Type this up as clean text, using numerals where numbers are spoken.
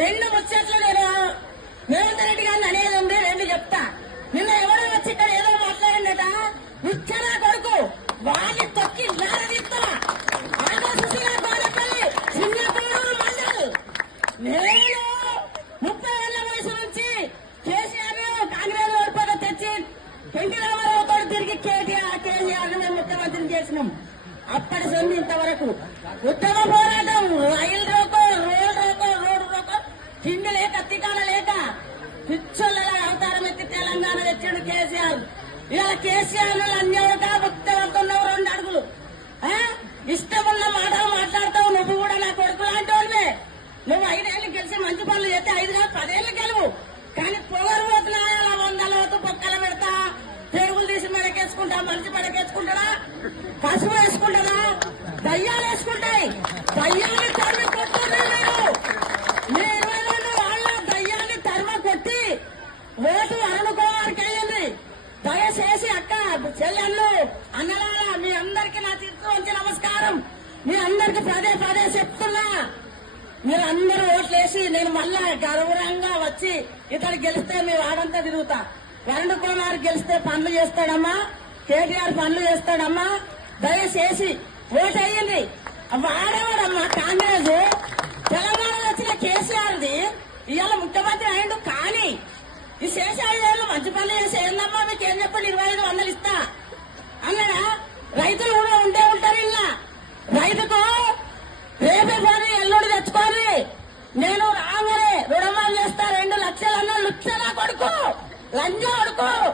రెండు ముచ్చట్లు నేను రేవంత్ రెడ్డి గారిని అనేది ఉంది, రెండు చెప్తా. నిన్న ఎవరో వచ్చి ఇక్కడ ఏదో మాట్లాడిందట, ఇచ్చనా కొడుకు వాళ్ళని తొక్కి లారదీస్తా. చిన్నపూరు మండల్ నేను 30 ఏళ్ల వయసు నుంచి కేసీఆర్ కాంగ్రెస్ ఓడిపోత తెచ్చి ఎన్టీ రామారావుతో తిరిగి కేసీఆర్ మేము ముఖ్యమంత్రిని చేసినాం. అప్పటి సొంది ఇంతవరకు ఉత్తమ పోరాటం, రైలు రోకో, రోడ్డు రోకో, తిండి లేక తికాల లేక పిచ్చోళ్ళ అవతారం ఎత్తి తెలంగాణ తెచ్చాడు కేసీఆర్. ఇవాళ కేసీఆర్ అన్యాయంగా ముక్తమవుతున్నావు 2 అడుగులు. ఇష్టమున్న మాటలు మాట్లాడతావు. నువ్వు కూడా నా కొడుకు లాంటి వాళ్ళే. నువ్వు 5 ఏళ్ళు గెలిచి మంచి పనులు చేస్తే 5 కాదు 10 ఏళ్ళు గెలువు. కానీ పొగరు పోతున్నా అలా 100 పోతూ పొక్కల పెడతా, పెరుగులు తీసి మెడకేసుకుంటా, మనిషి మెడకేసుకుంటాడా, పసుపు వేసుకుంటారా, దయ్యాలు వేసుకుంటాయి. దయ్యాన్ని తరిమి కొట్టున్నారు మీరు. 22 వాళ్ళ దయ్యాన్ని తరిమ కొట్టి ఓటు అరుణ్ కుమార్కి అయ్యింది. దయచేసి అక్క చెల్లెళ్ళు అన్నలారా మీ అందరికీ నా తీర్పు వచ్చి నమస్కారం. మీ అందరికి పదే చెప్తున్నా, మీరు అందరూ ఓట్లేసి నేను మళ్ళా గౌరవంగా వచ్చి ఇతడు గెలిస్తే మీ వాడంతా తిరుగుతా. అరుణ్ కుమార్ గెలిస్తే పనులు చేస్తాడమ్మా, కేటీఆర్ పనులు చేస్తాడమ్మా. దయచేసి ఓటు అయ్యింది. వాడేవాడమ్మా కాంగ్రెస్. తెలంగాణలో వచ్చిన కేసీఆర్ది ఇవాళ ముఖ్యమంత్రి అయ్యిండు. కానీ ఈ శేష 5 ఏళ్ళు మంచి పనులు చేసి ఏందమ్మా మీకేం చెప్పండి 25 వందలు ఇస్తా.